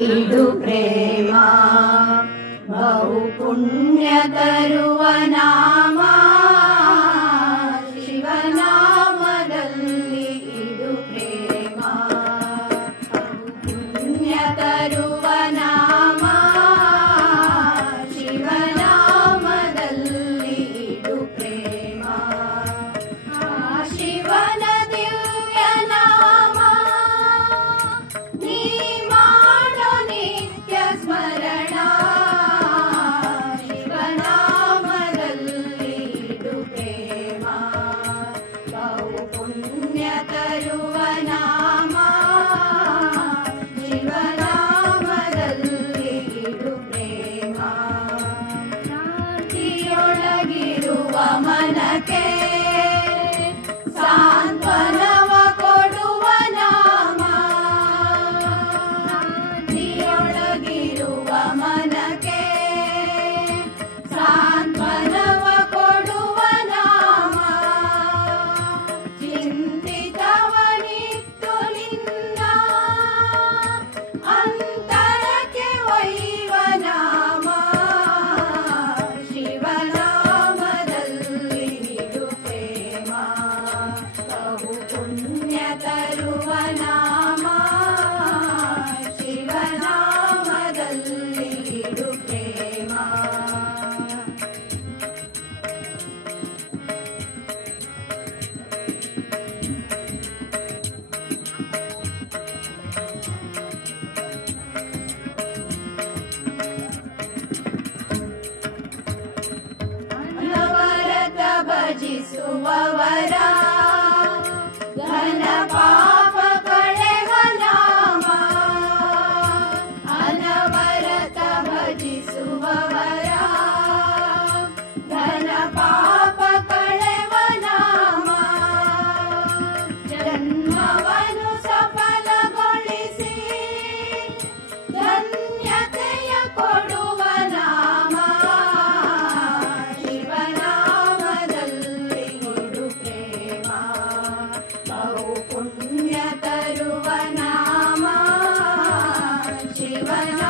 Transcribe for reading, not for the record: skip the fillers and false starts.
ಇದು ಪ್ರೇಮ ಬಹು ಪುಣ್ಯ ತರುವ ನಾಮ ಶಿವನಾಮದಲ್ಲಿ ಇದು ಪ್ರೇಮ ಬಹು ಪುಣ್ಯ ತರುವ ನಾಮ ಶಿವನಾಮದಲ್ಲಿ ಇದು ಪ್ರೇಮ ಶಿವನ ದಿವ್ಯ ನಾಮ ನೀ ಮಾಡೋ ನಿತ್ಯ ಸ್ಮರಣ ಶಿವನಾಮದಲ್ಲಿ ಇದು ಪ್ರೇಮ ಬಹು ಪುಣ್ಯ ತರುವ ನಾಮ ಶಿವನಾಮದಲ್ಲಿ ಇದು ಪ್ರೇಮ ಶಾಂತಿಯೊಳಗಿರುವ ಮನಕ್ಕೆ ಸಾಂತ್ವನವ ಕೊಡುವ ನಾಮ ಶಾಂತಿಯೊಳಗಿರುವ ಮನಕ್ಕೆ ಸಾಂತ್ವನವ ಕೊಡುವ ನಾಮ ಚಿಂತಿತವನಿತ್ತು ನಿನ್ನ ಅಂತರಕ್ಕೆ ಒಯ್ಯುವ ನಾಮ ಶಿವನಾಮದಲ್ಲಿ ಇದು ಪ್ರೇಮ ಬಹು ಪುಣ್ಯ ತರುವ ನಾಮ ಶಿವನಾಮದಲ್ಲಿ ಇದು ಪ್ರೇಮ ಅನವರತ ಭಜಿಸುವವರ ಘನ ಪಾಪ ಕಳೆವ ನಾಮ ಅನವರತ ಭಜಿಸುವವರ ಘನ ಪಾಪ ಕಳೆವ ನಾಮ ಜನ್ಮವನ್ನು ಸಫಲಗೊಳಿಸಿ ಧನ್ಯತೆಯ ಕೊಡುವ ನಾಮ ಶಿವನಾಮದಲ್ಲಿ ಇದು ಪ್ರೇಮ ಬಹು ಪುಣ್ಯ ತರುವ ನಾಮ ಶಿವನ